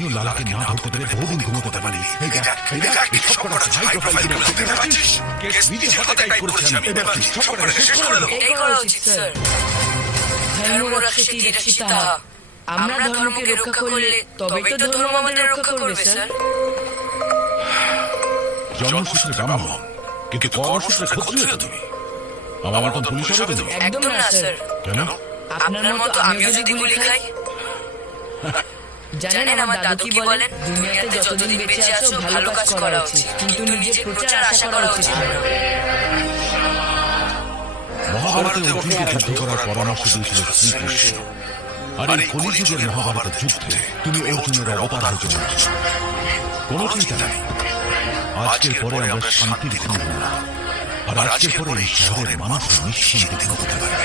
আমিও লালাকে না ধরতে পেরে বহুদিন ঘুমোতে পারিনি। এই দেখ, সব কটা হাই প্রোফাইল ছিল, দেখতে পাচ্ছিস? কেস নিজে হাতে টাইপ করেছি আমি। এবার সব কটা শেষ করে দেবো। এটাই করা উচিত স্যার। ধর্ম রক্ষিতি রক্ষিতাঃ। আমরা ধর্মকে রক্ষা করলে তবেই তো ধর্ম আমাদের রক্ষা করবে স্যার। জন্মসূত্রে ব্রাহ্মণ, কিন্তু কর্মসূত্রে ক্ষত্রিয় তুমি। আমার মতন পুলিশ হবে তুমি? একদম না স্যার। কেন? আপনার মতো আমিও যদি গুলি খাই। জানেন আমার দাদু কি বলেন? দুনিয়াতে যতদিন বেঁচে আছো ভালো কাজ করা উচিত, কিন্তু নিজের প্রচার আশা করা উচিত নয়। মহাভারতে অর্জুনকে যুদ্ধ করার পরামর্শ দিয়েছিল শ্রীকৃষ্ণ। আর এই কলিযুগের মহাভারতের যুদ্ধে তুমি অর্জুনের অবতার হতে চলেছ। কোনো চিন্তা নেই, আজকের পরে আমরা শান্তির ঘুম। আর আজকের পরে এই শহরের মানুষ নিশ্চিন্তে ঘুমোতে পারবে।